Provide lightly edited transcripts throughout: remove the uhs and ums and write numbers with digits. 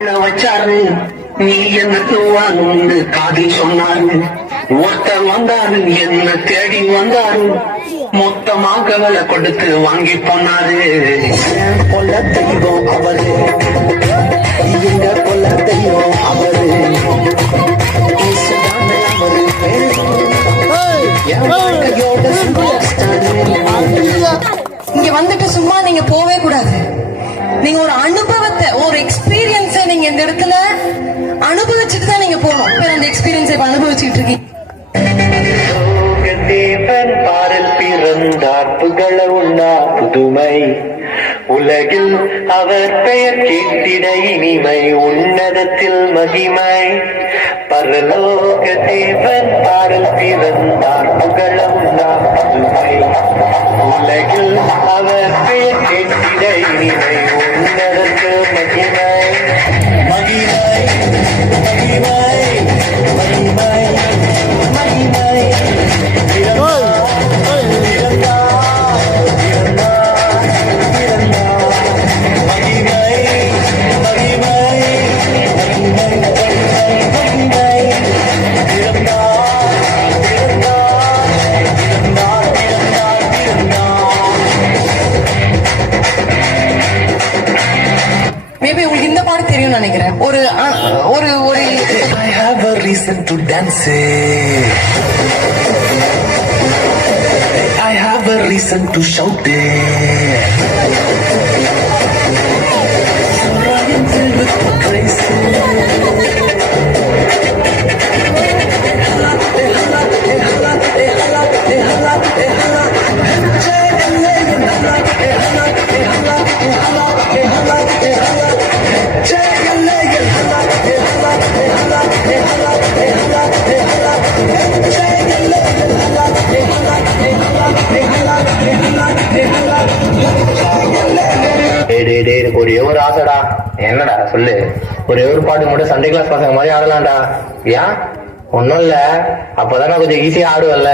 வச்சாரு நீ எனக்கு வாங்கன்னு காதில் சொன்னாரு. ஒருத்தர் வந்தாரு என்ன தேடி வந்தாரு. மொத்தமாக விலை கொடுத்து வாங்கி போனாரு. கொல்ல தெய்வம் அவரு, எங்க கொல்ல தெய்வம் அவரு. இங்க வந்துட்டு சும்மா நீங்க போவே கூடாது. நீங்க ஒரு அனுபவத்தை, ஒரு எக்ஸ்பீரியன்ஸை நீங்க இந்த இடத்துல அனுபவிச்சுட்டு தான் நீங்க போகணும். அந்த எக்ஸ்பீரியன்ஸை இப்ப அனுபவிச்சுட்டு இருக்கீங்க. தேவன் பாரல் பிறந்தார் புகழ உண்ணா புதுமை. உலகில் அவர் பெயர் கேட்டிட இனிமை, உன்னதத்தில் மகிமை. பரலோக தேவன் பாரல் பிறந்தார் புகழ உண்ணா புதுமை. உலகில் அவர் பெயர் கேட்டிட இனிமை, உன்னதத்தில் மகிமை. மகிமை மகிமை மகிமை மகிமை. மேபி உங்களுக்கு இந்த பாட்டு தெரியும் நினைக்கிறேன். ஒரு ஒரு ஒரு I have a reason to dance. I have a reason to shout. Running filled with grace. ஒரே ஒரு ஆசைடா. என்னடா சொல்லு. ஒரே ஒரு பாட்டு மட்டும் சண்டே கிளாஸ் பசங்க மாதிரி ஆடலாம்டா. ஏன்? ஒன்னும் இல்ல, அப்பதான் நான் கொஞ்சம் ஈஸியா ஆடுவல்ல.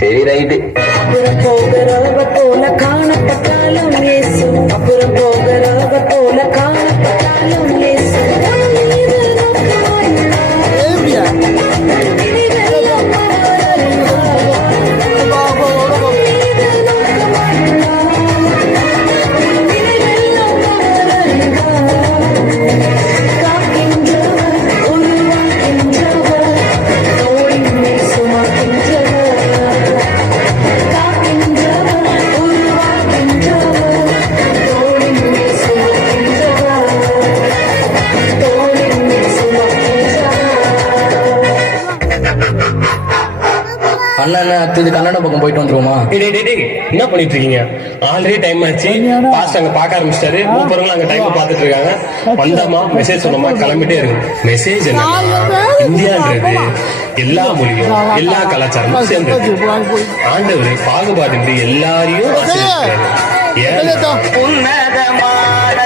சரி ரைட்டு. அப்புறம் போகிறவ போல காணப்பட்டாலும் இயேசு, அப்புறம் போகிறவ போல காணப்பட்டாலும் இயேசு. அண்ணா அடுத்தது கன்னட பக்கம் போயிட்டு வந்துருவோமா? என்ன பண்ணிட்டு இருக்கீங்க? ஆல்ரெடி டைம் ஆச்சு. பாஸ்ட் அங்க பாக்க ஆரம்பிச்சிட்டாரு. மூப்பவங்க அங்க டைம் பாத்துட்டு இருக்காங்க. வந்தமா மெசேஜ் சொன்னமா கிளம்பிட்டே இருக்கு. மெசேஜ் என்ன? இந்தியான்றது எல்லா மொழியும் எல்லா கலாச்சாரமும் சேர்ந்தது. ஆண்டவர் பாகுபாடின்றி எல்லாரையும் ஆசீர்வதிக்கிறாரு. உன்னதமான